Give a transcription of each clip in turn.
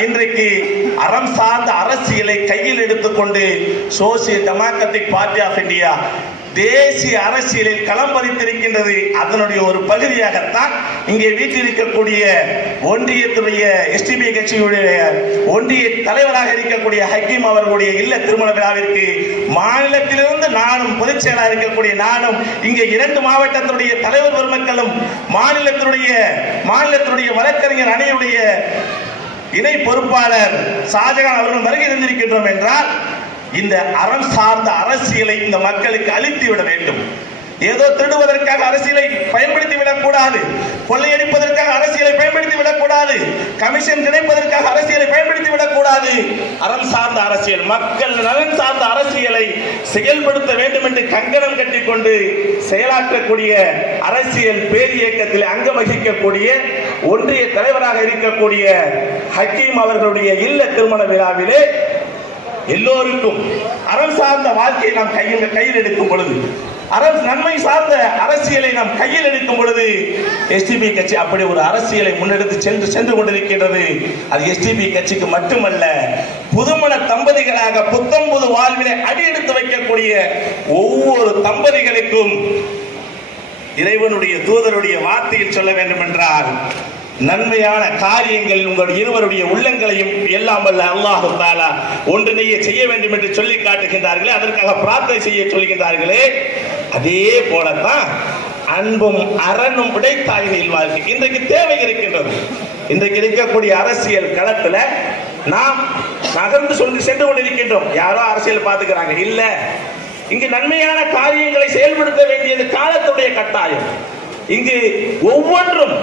இன்றைக்கு அறம் சார்ந்த அரசியலை கையில் எடுத்துக்கொண்டு social democratic party of India தேசிய அரசியலில் களம் பறித்திருக்கின்றது அதனுடைய ஒரு பகுதியாகத்தான் இங்கே வீட்டில் இருக்கக்கூடிய ஒன்றியத்துடைய எஸ்டிபி கட்சியுடைய ஒன்றிய தலைவராக இருக்கக்கூடிய ஹக்கீம் அவர்களுடைய இல்ல திருமண விழாவிற்கு மாநிலத்திலிருந்து நானும் பொதுச் செயலாளர் இருக்கக்கூடிய நானும் இங்கே இரண்டு மாவட்டத்துடைய தலைவர் பெருமக்களும் மாநிலத்தினுடைய மாநிலத்தினுடைய வழக்கறிஞர் அணியுடைய இணை பொறுப்பாளர் ஷாஜகான் அவர்கள் வருகை தந்திருக்கின்றோம் என்றால் இந்த அறம் சார்ந்த அரசியலை இந்த மக்களுக்கு அளித்து விட வேண்டும். ஏதோ திருடுவதற்காக அரசியலை பயன்படுத்தி விடக்கூடாது கொள்ளையடிப்பதற்காக அரசியலை பயன்படுத்தி விடக்கூடாது கமிஷன் கிடைப்பதற்காக அரசியலை பயன்படுத்தி விடக்கூடாது அறம் சார்ந்த அரசியல் மக்கள் நலன் சார்ந்த அரசியலை செயல்படுத்த வேண்டும் என்று கங்கணம் கட்டிக்கொண்டு செயலாற்றக்கூடிய அரசியல் பேரியக்கத்தில் அங்கம் வகிக்கக்கூடிய ஒன்றிய தலைவராக இருக்கக்கூடிய ஹக்கீம் அவர்களுடைய இல்ல திருமண விழாவிலே எல்லோருக்கும் அறம் சார்ந்த வாழ்க்கையை நாம் கையில் கையில் எடுக்கும் பொழுது அரசு நன்மை சார்ந்த அரசியலை நாம் கையில் எடுக்கும் பொழுது எஸ்டிபி கட்சி அப்படி ஒரு அரசியலை முன்னெடுத்து சென்று சென்று கொண்டிருக்கின்றது. அது எஸ்டிபி கட்சிக்கு மட்டுமல்ல புதுமண தம்பதிகளாக புத்தம் புது வாழ்விலை அடியெடுத்து வைக்கக்கூடிய ஒவ்வொரு தம்பதிகளுக்கும் இறைவனுடைய தூதருடைய வார்த்தையில் சொல்ல வேண்டும் என்றால் நன்மையான காரியங்கள் உங்கள் இருவருடைய உள்ளங்களையும் எல்லாம் வல்ல அல்லாஹு தாலா ஒன்றினையே செய்ய வேண்டும் என்று சொல்லி காட்டுகின்றார்களே அதற்காக பிரார்த்தனை செய்ய சொல்கின்றார்களே. அதே போலத்தான் அன்பும் அரணும் உடைத்தாய்மையில் வாழ்க்கை இன்றைக்கு தேவை இருக்கின்றது. இன்றைக்கு இருக்கக்கூடிய அரசியல் களத்துல நாம் நகர்ந்து சொல்லி சென்று கொண்டிருக்கின்றோம். யாரோ அரசியல் பார்த்துக்கிறாங்க. இல்ல. இங்கு நன்மையான காரியங்களை செயல்படுத்த வேண்டியது காலத்துடைய கட்டாயம். இங்கு ஒவ்வொன்றும்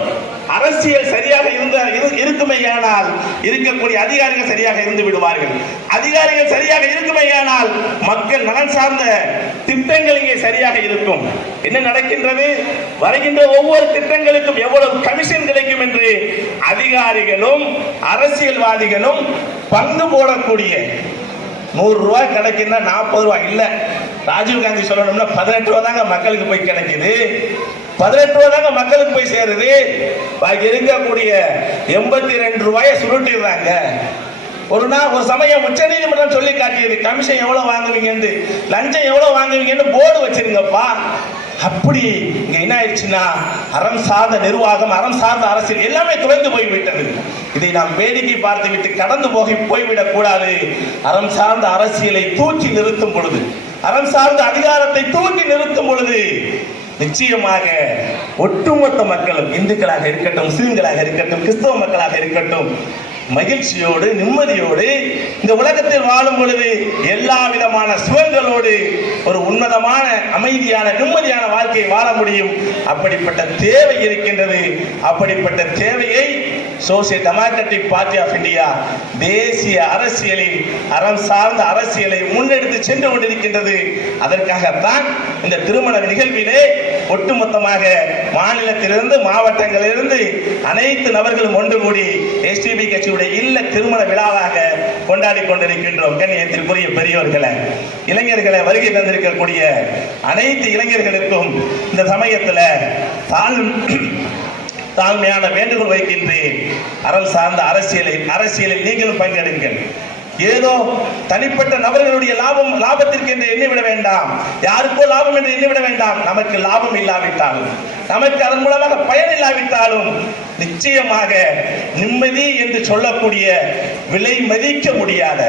அரசியல் சரியாக இருந்த இருக்குமையானால் இருக்கக்கூடிய அதிகாரிகள் சரியாக இருந்து விடுவார்கள். அதிகாரிகள் சரியாக இருக்குமையானால் மக்கள் நலன் சார்ந்த திட்டங்கள் இங்கே சரியாக இருக்கும். என்ன நடக்கின்றது? வருகின்ற ஒவ்வொரு திட்டங்களுக்கும் எவ்வளவு கமிஷன் கிடைக்கும் என்று அதிகாரிகளும் அரசியல்வாதிகளும் பங்கு போடக்கூடிய நூறு ரூபாய் கிடைக்குன்னா நாற்பது ரூபாய் இல்லை. ராஜீவ் காந்தி சொல்லணும்னா பதினெட்டு ரூபாய் தாங்க மக்களுக்கு போய் கிடைக்குது. பதினெட்டு ரூபா தாங்க மக்களுக்கு போய் சேருது. பாக்கி இருக்கக்கூடிய எண்பத்தி ரெண்டு ரூபாயை சுருட்டிடுறாங்க. ஒரு நாள் ஒரு சமயம் உச்ச நீதிமன்றம் சொல்லி காட்டியது கமிஷன் எவ்வளவு வாங்குவீங்கன்னு லஞ்சம் எவ்வளவு வாங்குவீங்கன்னு போர்டு வச்சிருங்கப்பா. அப்படி இங்க என்ன ஆயிடுச்சுன்னா அறம் சார்ந்த நிர்வாகம் அறம் சார்ந்த அரசியல் எல்லாமே குறைந்து போய்விட்டது. இதை நாம் வேடிக்கை பார்த்து விட்டு கடந்து போகி போய்விடக் கூடாது. அறம் சார்ந்த அரசியலை தூக்கி நிறுத்தும் பொழுது அறம் சார்ந்த அதிகாரத்தை தூக்கி நிறுத்தும் பொழுது நிச்சயமாக ஒட்டுமொத்த மக்களும் இந்துக்களாக இருக்கட்டும் முஸ்லிம்களாக இருக்கட்டும் கிறிஸ்தவ மக்களாக இருக்கட்டும் மகிழ்ச்சியோடு நிம்மதியோடு இந்த உலகத்தில் வாழும் பொழுது எல்லா விதமான சுகங்களோடு ஒரு உன்னதமான அமைதியான நிம்மதியான வாழ்க்கையை வாழ முடியும். அப்படிப்பட்ட தேவை இருக்கின்றது. அப்படிப்பட்ட தேவையை social democratic party of India தேசிய அரசியலில் அறம் சார்ந்த அரசியலை முன்னெடுத்து சென்று கொண்டிருக்கின்றது. அதற்காகத்தான் இந்த திருமண நிகழ்விலே ஒட்டுமொத்தமாக மாநிலத்திலிருந்து மாவட்டங்களிலிருந்து அனைத்து நபர்களும் ஒன்று கூடி எஸ்டிபி கட்சியுடைய இல்ல திருமண விழாவாக கொண்டாடி கொண்டிருக்கின்றோம். கண்ணியத்திற்குரிய பெரியோர்களை? இளைஞர்களை வருகை தந்திருக்கக்கூடிய அனைத்து இளைஞர்களுக்கும் இந்த சமயத்தில் தாழ் தாழ்மையான வேண்டுகோள் வைக்கின்றேன். அறம் சார்ந்த அரசியலை அரசியலில் நீங்களும் பங்கெடுங்கள். ஏதோ தனிப்பட்ட நபர்களுடைய லாபம் லாபத்திற்கு என்று எண்ணிவிட வேண்டாம். யாருக்கோ லாபம் என்று எண்ணிவிட வேண்டாம். நமக்கு லாபம் இல்லாவிட்டால் நமக்கு அதன் மூலமாக பயன் இல்லாவிட்டாலும் நிச்சயமாக நிம்மதி என்று சொல்லக்கூடிய விலை மதிக்க முடியாத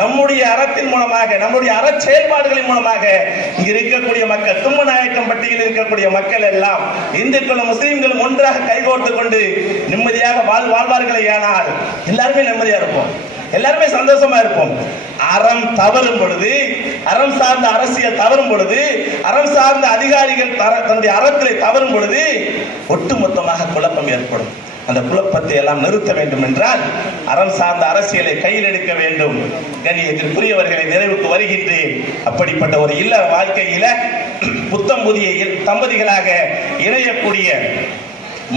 நம்முடைய அறத்தின் மூலமாக நம்முடைய அற செயல்பாடுகளின் மூலமாக இங்க இருக்கக்கூடிய மக்கள் தும்மநாயக்கம் பட்டியலில் இருக்கக்கூடிய மக்கள் எல்லாம் இந்துக்களும் முஸ்லீம்களும் ஒன்றாக கைகோர்த்து கொண்டு நிம்மதியாக வாழ் வாழ்வார்களே. ஆனால் எல்லாருமே நிம்மதியா இருப்போம். எல்லாருமே சந்தோஷமா இருப்போம். அறம் தவறும் பொழுது அறம் சார்ந்த அரசியல் தவறும் பொழுது அறம் சார்ந்த அதிகாரிகள் தர- தன்னுடைய அறத்திலே தவறும் பொழுது ஒட்டுமொத்தமாக குழப்பம் ஏற்படும். அந்த குழப்பத்தை எல்லாம் நிறுத்த வேண்டும் என்றால் அறம் சார்ந்த அரசியலை கையில் எடுக்க வேண்டும். கண்ணியத்திற்குரியவர்களை நிறைவுக்கு வருகின்றேன். அப்படிப்பட்ட ஒரு இல்ல வாழ்க்கையில புத்தம் புதிய இல்- தம்பதிகளாக இணையக்கூடிய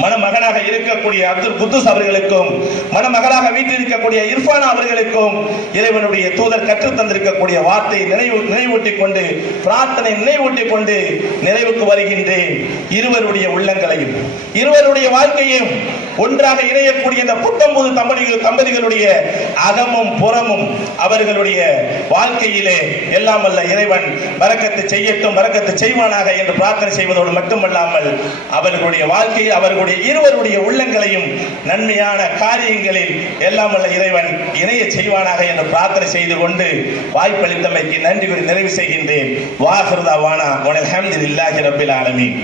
மணமகனாக இருக்கக்கூடிய அப்துல் குத்துஸ் அவர்களுக்கும் மணமகளாக வீட்டில் இருக்கக்கூடிய இர்ஃபானா அவர்களுக்கும் இறைவனுடைய தூதர் கற்றுத் தந்திருக்கக்கூடிய வார்த்தை நினைவு நினைவூட்டிக் கொண்டு பிரார்த்தனை நினைவூட்டிக் கொண்டு நிறைவுக்கு வருகின்றேன் இருவருடைய உள்ளங்களையும். இருவருடைய வாழ்க்கையும் ஒன்றாக இணையக்கூடிய இந்த புத்தம்புது தம்பதிகள் தம்பதிகளுடைய அகமும் புறமும் அவர்களுடைய வாழ்க்கையிலே எல்லாம் வல்ல இறைவன் வரக்கத்தை செய்யட்டும் வரக்கத்தை செய்வானாக என்று பிரார்த்தனை செய்வதோடு மட்டுமல்லாமல் அவர்களுடைய வாழ்க்கையில் அவர்களுடைய இருவருடைய உள்ளங்களையும் நன்மையான காரியங்களில் எல்லாம் வல்ல இறைவன் இணைய செய்வானாக என்று பிரார்த்தனை செய்து கொண்டு வாய்ப்பளித்தமைக்கு நன்றி கூறி நிறைவு செய்கின்றேன். வாஹிருதா வானா உனல் ஹம்துலில்லாஹி ரபில் ஆலமீன்.